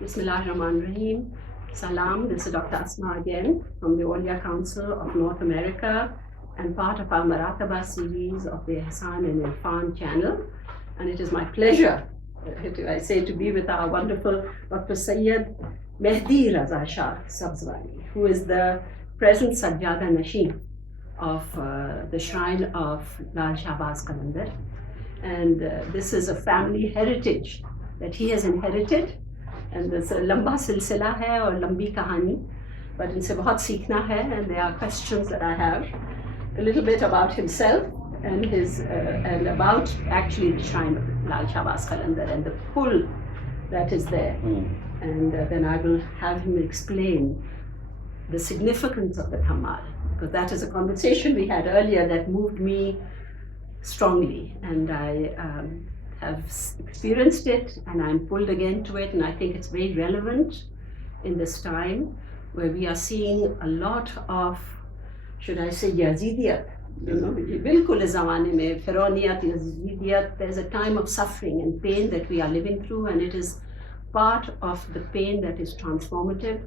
Bismillahirrahmanirrahim. Salam, this is Dr. Asma again from the Auliya Council of North America and part of our Marataba series of the Ehsan and Irfan channel. And it is my pleasure, to be with our wonderful Dr. Sayyid Mehdi Raza Shah Sabzwani, who is the present Sajjada Nashin of the shrine of Lal Shahbaz Qalandar. And this is a family heritage that he has inherited. And there's a lamba silsila hai or lambi kahani, but inse bahut seekhna hai, and there are questions that I have a little bit about himself and his and about actually the shrine of Lal Shahbaz Qalandar and the pull that is there. And then I will have him explain the significance of the Dhamal, because that is a conversation we had earlier that moved me strongly, and I have experienced it and I'm pulled again to it, and I think it's very relevant in this time where we are seeing a lot of, should I say, Yazidiyat, bilkul is zamane mein Fironiyat, Yazidiyat. There's a time of suffering and pain that we are living through, and it is part of the pain that is transformative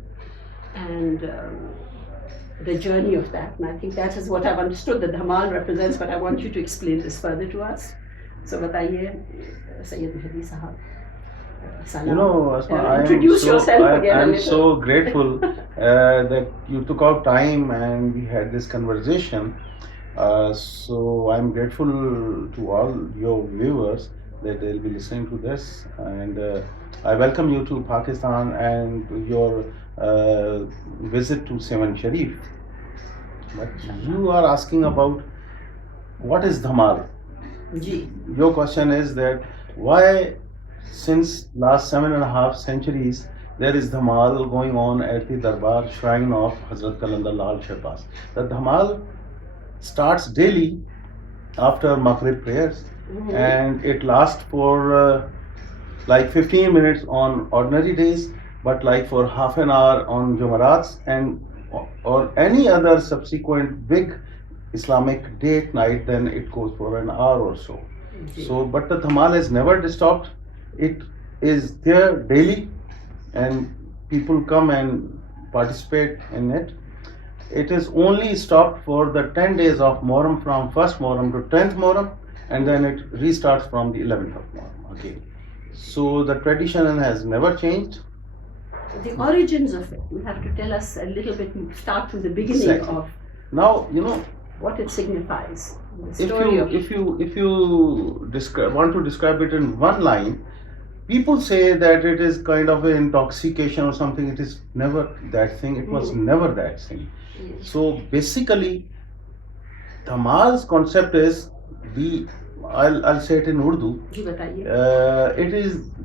and the journey of that. And I think that is what I've understood that Dhamal represents, but I want you to explain this further to us. So bataiye, Sayyid Mehdi Sahab. Asma, introduce yourself again. I'm so grateful that you took out time and we had this conversation. So I'm grateful to all your viewers that they'll be listening to this, and I welcome you to Pakistan and your visit to Seven Sharif. But you are asking about what is Dhamal. Your question is that why since last 7.5 centuries there is Dhamal going on at the Darbar shrine of Hazrat Lal Shahbaz. The Dhamal starts daily after Maghrib prayers, and it lasts for like 15 minutes on ordinary days, but like for half an hour on Jumarats and or any other subsequent big Islamic date night, then it goes for an hour or so. So, but the Dhamal has never stopped. It is there daily and people come and participate in it. It is only stopped for the 10 days of Muharram, from 1st Muharram to 10th Muharram, and then it restarts from the 11th of Muharram again. So the tradition has never changed. The origins of it, you have to tell us a little bit, start from the beginning. Exactly. Of now, what it signifies. If you want to describe it in one line, people say that it is kind of an intoxication or something. It is never that thing. It was never that thing. So basically, Dhamal's concept is I'll say it in Urdu. It is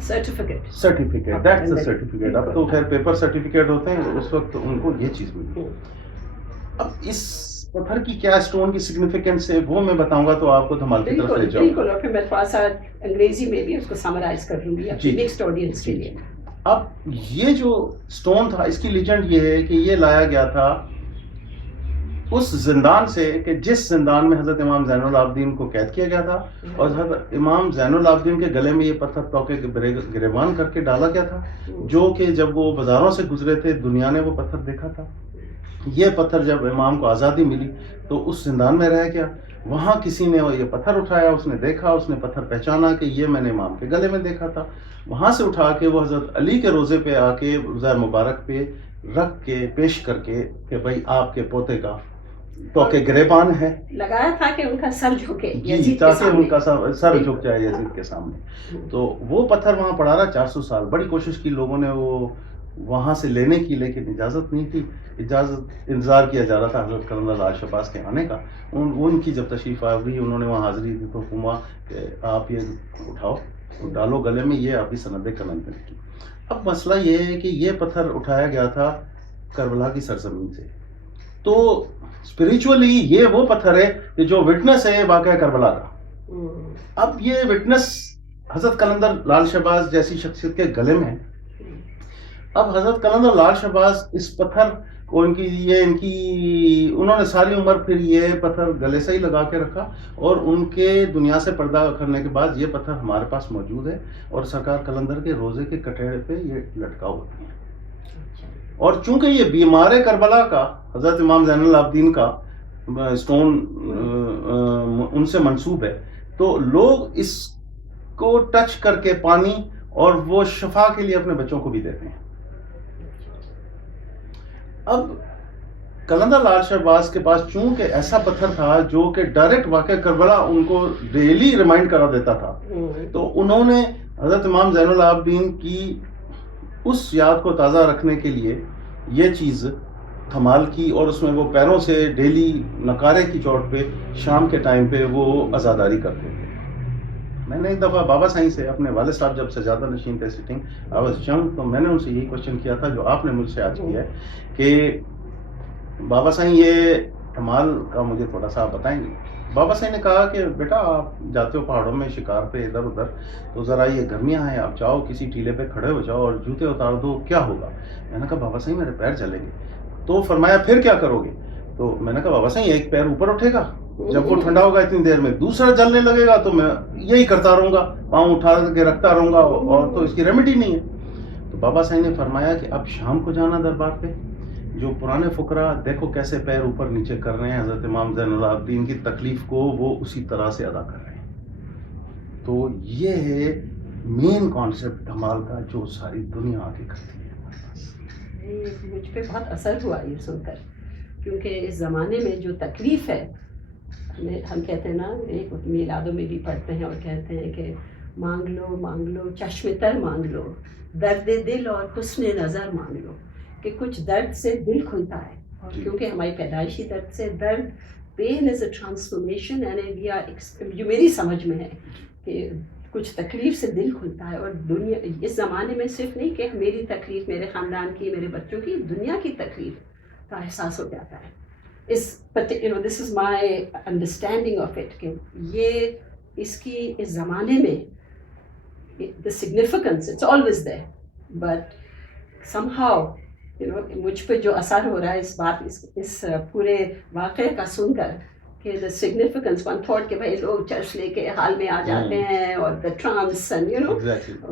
certificate that's a certificate. اب تو خیر paper certificate ہوتے ہیں, اس وقت ان کو یہ چیز ملی. اب اس پتھر کی کیا اسٹون کی سگنیفیکینس ہے وہ میں بتاؤں گا تو آپ کو دھمال کی طرف لے جاؤں. بالکل, اور پھر میں تھوڑا سا انگریزی میں بھی اس کو سمرائز کر دوں گی اپنی نیکسٹ آڈینس کے لیے. اب یہ جو اسٹون تھا اس کی لیجنڈ یہ ہے کہ یہ لایا گیا تھا اس زندان سے کہ جس زندان میں حضرت امام زین العابدین کو قید کیا گیا تھا, اور حضرت امام زین العابدین کے گلے میں یہ پتھر توقع گریبان کر کے ڈالا گیا تھا, جو کہ جب وہ بازاروں سے گزرے تھے دنیا نے وہ پتھر دیکھا تھا. یہ پتھر جب امام کو آزادی ملی تو اس زندان میں رہ گیا. وہاں کسی نے یہ پتھر اٹھایا, اس نے دیکھا, اس نے پتھر پہچانا کہ یہ میں نے امام کے گلے میں دیکھا تھا. وہاں سے اٹھا کے وہ حضرت علی کے روزے پہ آ کے روزہ مبارک پہ رکھ کے پیش کر کے کہ بھائی آپ کے پوتے کا تو کہ گریبان ہے, لگایا تھا کہ ان کا سر جھکے, تاکہ ان کا سر جھک جائے یزید کے سامنے. تو وہ پتھر وہاں پڑا رہا 400 سال. بڑی کوشش کی لوگوں نے وہ وہاں سے لینے کی, لیکن اجازت نہیں تھی. اجازت انتظار کیا جا رہا تھا حضرت قلندر لال شہباز کے آنے کا. ان کی جب تشریف آوری انہوں نے وہاں حاضری دی تو حکومہ کہ آپ یہ اٹھاؤ ڈالو گلے میں, یہ آپ کی سند قلندر کی. اب مسئلہ یہ ہے کہ یہ پتھر اٹھایا گیا تھا کربلا کی سرزمین سے, تو اسپریچولی یہ وہ پتھر ہے کہ جو وٹنس ہے واقعہ کربلا کا. اب یہ وٹنس حضرت قلندر لال شہباز جیسی شخصیت کے گلے میں ہے. اب حضرت قلندر لال شہباز اس پتھر کو انہوں نے ساری عمر پھر یہ پتھر گلے سے ہی لگا کے رکھا, اور ان کے دنیا سے پردہ کرنے کے بعد یہ پتھر ہمارے پاس موجود ہے, اور سرکار قلندر کے روزے کے کٹڑے پہ یہ لٹکا ہوتا ہے. اور چونکہ یہ بیمار کربلا کا حضرت امام زین العابدین کا اسٹون ان سے منسوب ہے, تو لوگ اس کو ٹچ کر کے پانی اور وہ شفا کے لیے اپنے بچوں کو بھی دیتے ہیں. اب قلندر لال شہباز کے پاس چونکہ ایسا پتھر تھا جو کہ ڈائریکٹ واقعہ کربلا ان کو ڈیلی ریمائنڈ کرا دیتا تھا, تو انہوں نے حضرت امام زین العابدین کی اس یاد کو تازہ رکھنے کے لیے یہ چیز دھمال کی, اور اس میں وہ پیروں سے ڈیلی نقارے کی چوٹ پہ شام کے ٹائم پہ وہ عزاداری کرتے تھے. میں نے ایک دفعہ بابا سائیں سے, اپنے والد صاحب جب سجادہ نشین تھے سٹنگ آئی واز ینگ, تو میں نے ان سے یہی کوشچن کیا تھا جو آپ نے مجھ سے آج کیا ہے کہ بابا سائیں یہ دھمال کا مجھے تھوڑا سا آپ بتائیں گے. بابا سائیں نے کہا کہ بیٹا آپ جاتے ہو پہاڑوں میں شکار پہ ادھر ادھر, تو ذرا یہ گرمیاں ہیں, آپ جاؤ کسی ٹیلے پہ کھڑے ہو جاؤ اور جوتے اتار دو, کیا ہوگا؟ میں نے کہا بابا سائیں میرے پیر جلیں گے. تو فرمایا پھر کیا کرو گے؟ تو میں نے کہا بابا سائیں ایک پیر اوپر اٹھے گا, جب وہ ٹھنڈا ہوگا اتنی دیر میں دوسرا جلنے لگے گا, تو میں یہی کرتا رہوں گا, پاؤں اٹھا کے رکھتا رہوں گا, اور تو اس کی ریمیڈی نہیں ہے. تو بابا سائیں نے فرمایا کہ اب شام کو جانا دربار پہ, جو پرانے فقراء دیکھو کیسے پیر اوپر نیچے کر رہے ہیں, حضرت امام زین العابدین کی تکلیف کو وہ اسی طرح سے ادا کر رہے ہیں. تو یہ ہے مین کانسیپٹ دھمال کا جو ساری دنیا آگے کرتی ہے. مجھ پہ بہت اثر ہوا یہ سن کر, کیونکہ اس زمانے میں جو تکلیف ہے, ہم کہتے ہیں نا, ایک میلادوں میں بھی پڑھتے ہیں اور کہتے ہیں کہ مانگ لو چشم تر مانگ لو, درد دل اور حسن نظر مانگ لو, کہ کچھ درد سے دل کھلتا ہے. اور کیونکہ ہماری پیدائشی درد سے درد, پین از اے ٹرانسفارمیشن, جو میری سمجھ میں ہے کہ کچھ تکلیف سے دل کھلتا ہے. اور دنیا اس زمانے میں صرف نہیں کہ میری تکلیف, میرے خاندان کی, میرے بچوں کی, دنیا کی تکلیف کا احساس ہو جاتا ہے. دس از مائی انڈرسٹینڈنگ آف اٹ, کہ یہ اس زمانے میں the significance, it's always there, but somehow مجھ پہ جو اثر ہو رہا ہے اس بات اس پورے واقعے کا سن کر, کہ the significance, one thought کہ بھائی لوگ چرچ لے کے حال میں آ جاتے ہیں, اور the trance and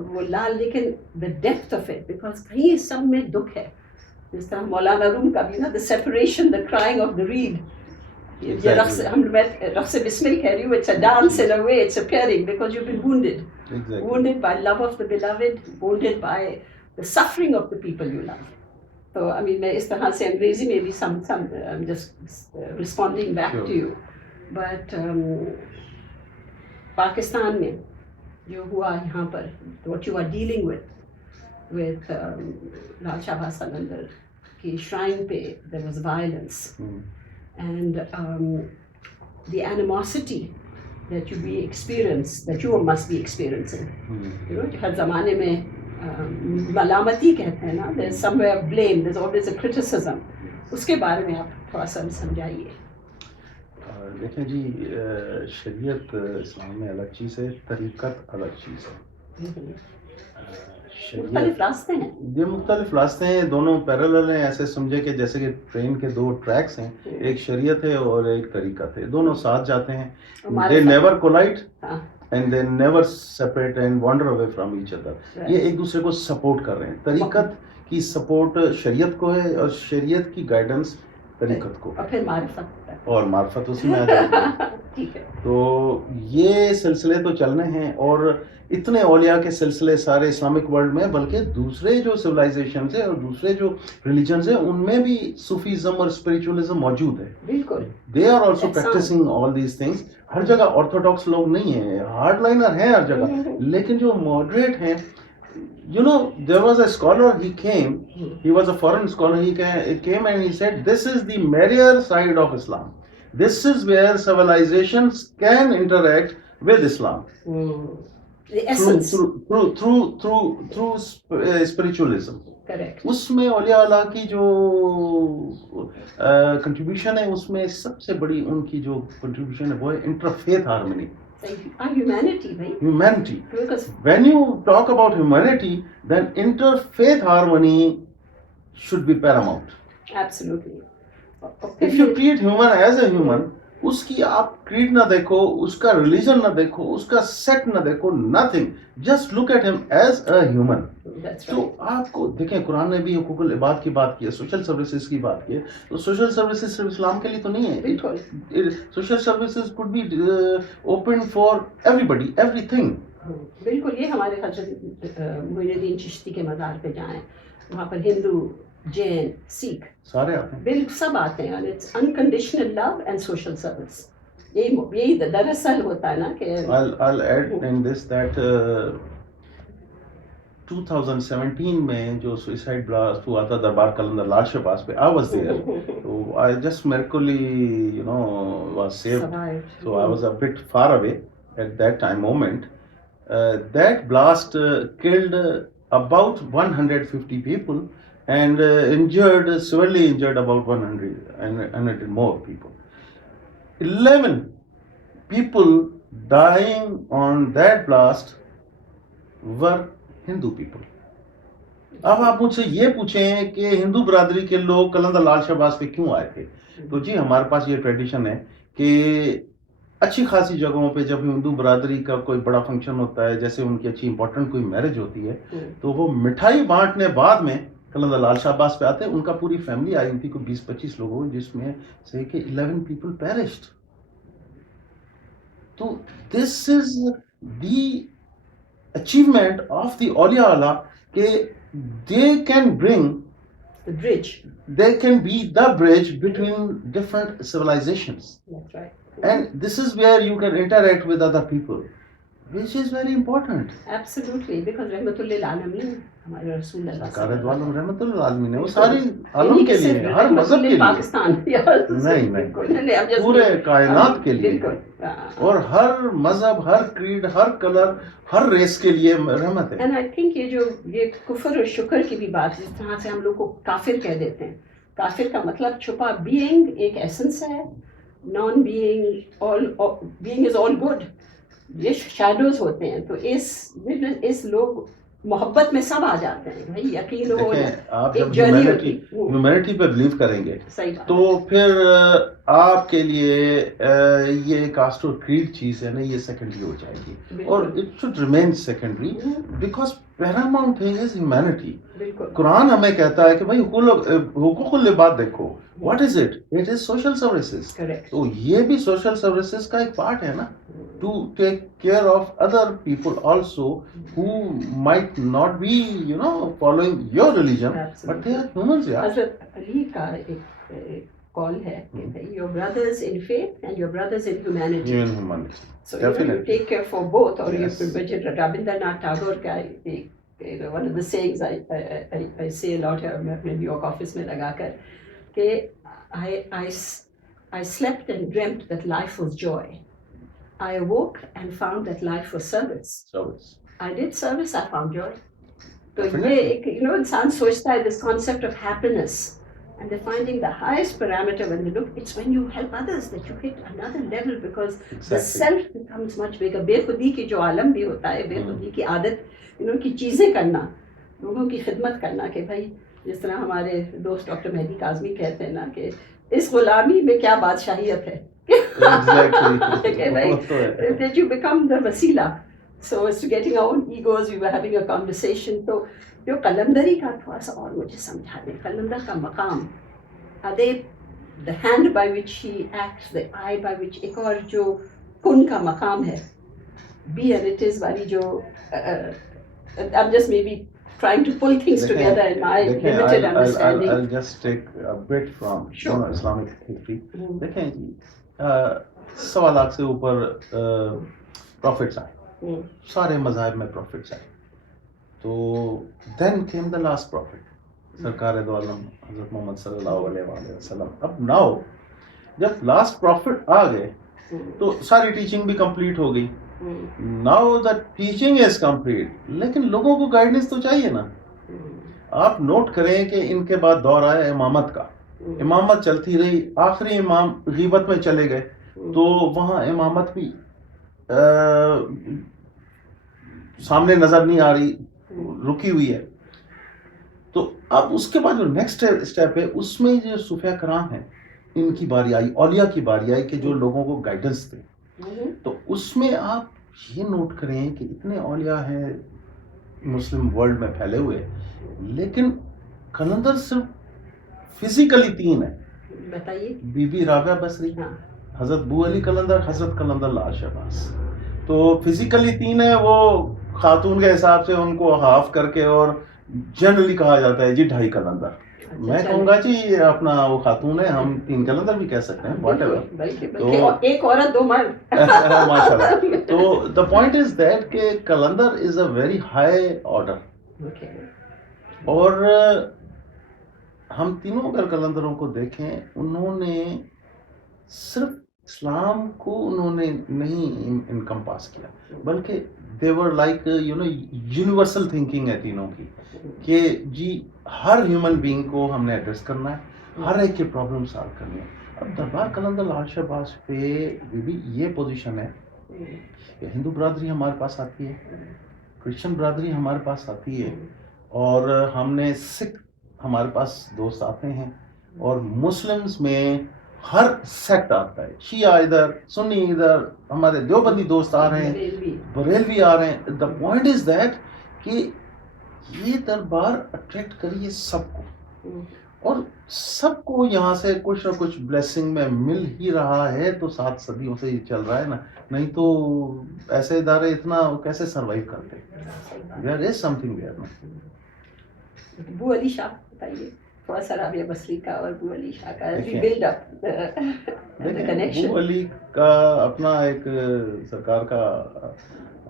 وہ لال, لیکن the depth of it, because کہیں سب میں دکھ ہے. جس طرح مولانا روم کا بھی نا, the separation, the crying of the reed. یہ رقص, میں رقص بسمل کہہ رہی ہوں, it's a dance in a way, it's appearing because you've been wounded. Wounded by love of the beloved, wounded by the suffering of the people you love. So I mean, میں اس طرح سے انگریزی میں بھی I'm just responding back to you. But Pakistan میں جو ہوا یہاں پر, what you are dealing with لال شہباز قلندر کی shrine پہ there was violence. And the animosity that you be experienced, that you must be experiencing. You know, ہر زمانے میں ملامتی کہتے ہیں نا, there's somewhere blame, there's always a criticism. اس کے بارے میں آپ تھوڑا سا سمجھائیے. دیکھیں جی, شریعت اسلام میں الگ چیز ہے, طریقت الگ چیز ہے. مختلف راستے ہیں, یہ مختلف راستے ہیں, دونوں پیرالل ہیں. ایسے سمجھے کہ جیسے کہ ٹرین کے دو ٹریکس ہیں, ایک شریعت ہے اور ایک طریقت ہے, دونوں ساتھ جاتے ہیں. They never collide and they never separate and wander away from each other. یہ ایک دوسرے کو سپورٹ کر رہے ہیں. طریقت کی سپورٹ شریعت کو ہے اور شریعت کی گائیڈنس طریقت کو, اور معرفت اس میں آ جاتی ہے. تو یہ سلسلے تو چلنے ہیں, اور اتنے اولیاء کے سلسلے سارے اسلامک ورلڈ میں, بلکہ دوسرے جو سویلائزیشنز ہیں اور دوسرے جو ریلیجنز ہیں ان میں بھی صوفیزم اور اسپریچولزم موجود ہے. بالکل, they are also practising all these things. ہر جگہ آرتھوڈاکس لوگ نہیں ہیں, ہارڈ لائنر ہیں ہر جگہ, لیکن جو ماڈریٹ ہیں. You know, there was a scholar, he was a foreign scholar, he came and he said, this is the merrier side of Islam. This is where civilizations can interact with Islam. The essence. Through spiritualism. Correct. اس میں اولیاء اللہ کی جو contribution ہے, اس میں سب سے بڑی ان کی جو کنٹریبیوشن ہے وہ ہے interfaith harmony. Humanity, right? Humanity. Because when you talk about humanity, then interfaith harmony should be paramount. Absolutely. If you treat human as a human, اس کی آپ کریڈ نہ دیکھو, اس کا ریلیجن نہ دیکھو, اس کا سیٹ نہ دیکھو, nothing. Just look at him as a human. تو آپ کو دیکھیں, قرآن نے بھی حقوق العباد کی بات کی ہے, سوشل سروسز کی بات کی ہے. تو سوشل سروسز صرف اسلام کے لیے تو نہیں ہے. Social services could be open for everybody, everything. بالکل, یہ ہمارے حضرت معین الدین چشتی کے مزار پہ جائیں, وہاں پر ہندو, جین, سکھ سارے آتے ہیں, بالکل سب آتے ہیں. It's unconditional love and social service. یہی دراصل ہوتا ہے نا کہ I'll add in this that 2017 میں جو سوئسائڈ بلاسٹ ہوا تھا دربار قلندر لال شہباز پہ, I was there. So I just miraculously, was saved. So I was a bit far away at that moment. That blast killed about 150 people and severely injured about 100 more people. 11 people dying on that blast were Hindu people. اب آپ مجھ سے یہ پوچھیں کہ ہندو برادری کے لوگ قلندر لال شہباز پہ کیوں آئے تھے, تو جی ہمارے پاس یہ ٹریڈیشن ہے کہ اچھی خاصی جگہوں پہ جب ہندو برادری کا کوئی بڑا فنکشن ہوتا ہے, جیسے ان کی اچھی امپورٹنٹ کوئی میرج ہوتی ہے, تو وہ مٹھائی بانٹنے بعد میں قلندر لال شہباز پہ آتے ہیں. ان کا پوری فیملی آئی تھی, کوئی 20-25 لوگوں, جس میں سے کہ 11 people perished. تو this is the achievement of the Auliya Allah, کہ they can bring the bridge. They can be the bridge between different civilizations. That's right. And this is where you can interact with other people, which is very important. Absolutely, because رحمت للعالمین ہمارے رسول اللہ کارد والوں رحمت للعالمین ہے, وہ ساری عالم کے لیے, ہر مذہب کے لیے, پاکستان نہیں, پورے کائنات کے لیے, اور ہر مذہب, ہر کریڈ, ہر کلر, ہر ریس کے لیے رحمت ہے. اینڈ آئی تھنک یہ کفر اور شکر کی بھی بات, جس طرح سے ہم لوگ کو کافر کہہ دیتے ہیں, کافر کا مطلب چھپا بینگ ایک ایسنس ہے, naan being being is all good, یہ شیڈوز ہوتے ہیں. تو اس لوگ محبت میں سب آ جاتے ہیں بھائی, یقین ہو. آپ جب ہیومینٹی پہ بلیو کریں گے تو پھر آپ کے لیے یہ کاسٹ اور کریڈ چیز ہے نا, یہ سیکنڈری ہو جائے گی, اور it should remain secondary because paramount thing is humanity. قرآن ہمیں کہتا ہے کہ بھائی حقوق العباد دیکھو, what is it, it is social services. تو یہ بھی سوشل سروسز کا ایک پارٹ ہے نا, to take care of other people also who might not be, following your religion, but they are humans. حضرت علی کا ایک call ہے کہ your brothers in faith and your brothers in humanity. So you take care for both. Or you could imagine Rabindranath Tagore کا one of the sayings I say a lot here میں اپنے new York office میں لگا کر, کہ I slept and dreamt that life was joy. I awoke and found that life was service. Service. I did service, I found joy. تو Definitely. یہ ایک انسان سوچتا ہے this concept of happiness and they're finding the highest parameter when they look, it's when you help others that you hit another level because the self becomes much bigger. بے خودی کی جو عالم بھی ہوتا ہے, بے خودی کی عادت کی چیزیں کرنا, لوگوں کی خدمت کرنا, کہ بھائی جس طرح ہمارے دوست ڈاکٹر مہدی کاظمی کہتے ہیں نا کہ اس غلامی میں کیا بادشاہیت ہے, کہ بھائی that you become the وسیلہ. So as to getting our own egos, we were having a conversation. تو جو قلندری کا تھوڑا سا اور مجھے سمجھا دیں, قلندر کا مقام, are they the hand by which he acts, the eye by which, ایک اور جو کن کا مقام ہے, be and it is والی جو I'm just maybe trying to pull things together in my limited understanding. I'll just take a bit from Islamic history. دیکھیں جی, 1.25 لاکھ سے اوپر prophets آئے, سارے مذاہب میں prophets آئے. تو then came the last prophet, سرکار دو عالم حضرت محمد صلی اللہ علیہ وآلہ وسلم. اب now جب last prophet آ گئے تو ساری ٹیچنگ بھی کمپلیٹ ہو گئی. Now the teaching is complete, لیکن لوگوں کو گائیڈنس تو چاہیے نا. آپ نوٹ کریں کہ ان کے بعد دور آیا امامت کا, امامت چلتی رہی, آخری امام غیبت میں چلے گئے تو وہاں امامت بھی سامنے نظر نہیں آ رہی, رکی ہوئی ہے. تو اب اس کے بعد جو نیکسٹ اسٹیپ ہے اس میں جو صوفیاء کرام ہیں ان کی باری آئی, اولیاء کی باری آئی کہ جو لوگوں کو گائیڈنس دے. تو اس میں آپ یہ نوٹ کریں کہ اتنے اولیاء ہیں مسلم ورلڈ میں پھیلے ہوئے, لیکن قلندر صرف فزیکلی 3 ہیں. بتائیے. بی بی رابعہ بصری, حضرت بو علی قلندر, حضرت قلندر لال شہباز. تو فزیکلی 3 ہیں, وہ خاتون کے حساب سے ان کو ہاف کر کے, اور جنرلی کہا جاتا ہے جی 2.5 قلندر. میں کہوں گا جی اپنا وہ خاتون ہے, ہم 3 قلندر بھی کہہ سکتے ہیں, واٹ ایور. تو ایک عورت 2 مرد ماشاء اللہ. تو دا پوائنٹ از دیٹ کہ قلندر از اے ویری ہائی آرڈر. اور ہم تینوں اگر قلندروں کو دیکھیں, انہوں نے صرف اسلام کو انہوں نے نہیں انکمپاس کیا, بلکہ they were like universal thinking ہے تینوں کی, کہ جی ہر ہیومن بینگ کو ہم نے ایڈریس کرنا ہے, ہر ایک کی پرابلم سالو کرنی ہے. اب دربار قلندر لال شہباز پہ بھی یہ پوزیشن ہے کہ ہندو برادری ہمارے پاس آتی ہے, کرسچن برادری ہمارے پاس آتی ہے, اور ہم نے سکھ ہمارے پاس دوست آتے ہیں, اور مسلمز میں ہر سیکٹ آتا ہے, شیعہ ادھر, سنی ادھر, ہمارے دیوبندی دوست آ رہے ہیں, بریلوی آ رہے ہیں. دا پوائنٹ از دیٹ کہ یہ دربار اٹریکٹ کریے سب کو, اور سب کو یہاں سے کچھ نہ کچھ بلیسنگ میں مل ہی رہا ہے. تو 7 صدیوں سے یہ چل رہا ہے نا, نہیں تو ایسے ادارے اتنا کیسے سروائیو کرتے. دیر از سم تھنگ دیئر. بو علی شاہ بتائیے تھوڑا سا, رابعہ بصری کا اور بو علی شاہ کا بلڈ اپ کنیکشن. بو علی کا اپنا ایک سرکار کا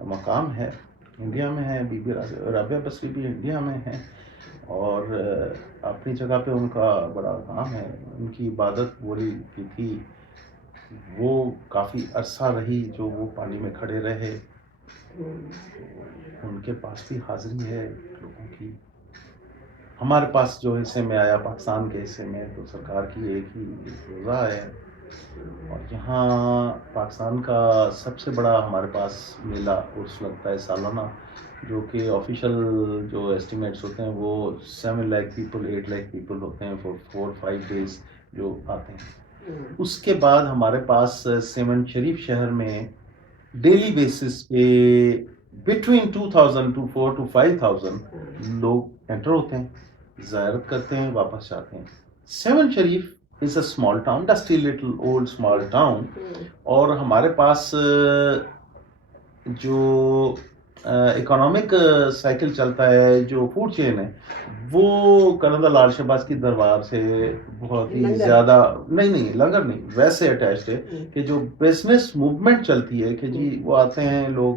مقام ہے, انڈیا میں ہے. بی بی رابعہ بصری بھی انڈیا میں ہے, اور اپنی جگہ پہ ان کا بڑا کام ہے. ان کی عبادت بو علی کی تھی, وہ کافی عرصہ رہی جو وہ پانی میں کھڑے رہے. ان کے پاس بھی حاضری ہے لوگوں کی. ہمارے پاس جو حصے میں آیا پاکستان کے حصے میں, تو سرکار کی ایک ہی روزہ ہے, اور یہاں پاکستان کا سب سے بڑا ہمارے پاس میلہ عرس لگتا ہے سالانہ, جو کہ آفیشیل جو ایسٹیمیٹس ہوتے ہیں وہ 7 لاکھ پیپل 8 لاکھ پیپل ہوتے ہیں فور 4-5 days جو آتے ہیں. اس کے بعد ہمارے پاس سیمنٹ شریف شہر میں ڈیلی بیسس پہ بٹوین 2000 to 4,000 to 5,000 لوگ انٹر ہوتے ہیں, زیارت کرتے ہیں, واپس جاتے ہیں. Cement Sharif is a small town, dusty little old small town. اور ہمارے پاس جو اکنامک سائیکل چلتا ہے, جو فوڈ چین ہے, وہ قلندر لال شہباز کی دربار سے بہت ہی زیادہ نہیں لنگر نہیں ویسے اٹیچڈ ہے, کہ جو بزنس موومنٹ چلتی ہے کہ جی وہ آتے ہیں لوگ,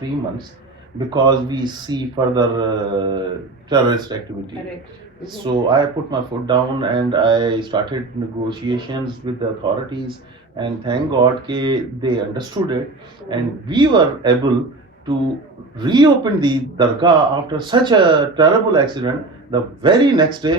3 months because we see further terrorist activity. Correct. So I put my foot down and I started negotiations with the authorities, and thank God they understood it, and we were able to reopen the dargah after such a terrible accident the very next day,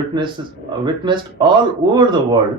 witnessed all over the world,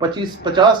25-50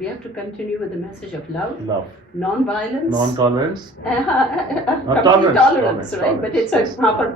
we have to continue with the message of love, non-violence, non-tolerance, tolerance, right? But it's a proper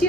See,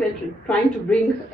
we're trying to bring,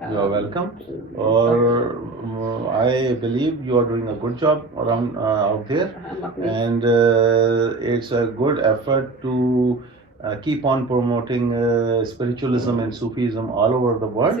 You are welcome. Or I believe you are doing a good job around out there, and it's a good effort to keep on promoting spiritualism and Sufism all over the world.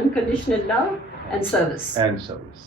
unconditional love and service. And service.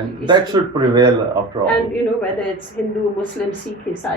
and that should prevail after all. And you know, whether it's Hindu, Muslim, Sikh, Isai,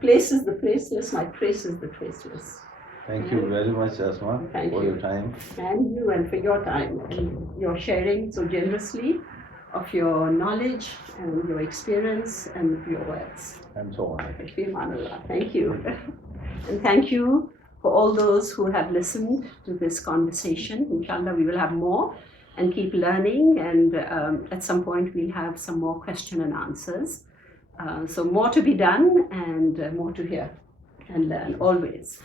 place is the placeless, my trace is the traceless. Thank you very much, Asma, for your time. And you, and for your time, and your sharing so generously of your knowledge and your experience and your words. I'm so honored. Thank you. And thank you for all those who have listened to this conversation. Inshallah, we will have more and keep learning, and at some point we'll have some more question and answers. So more to be done and more to hear and learn always.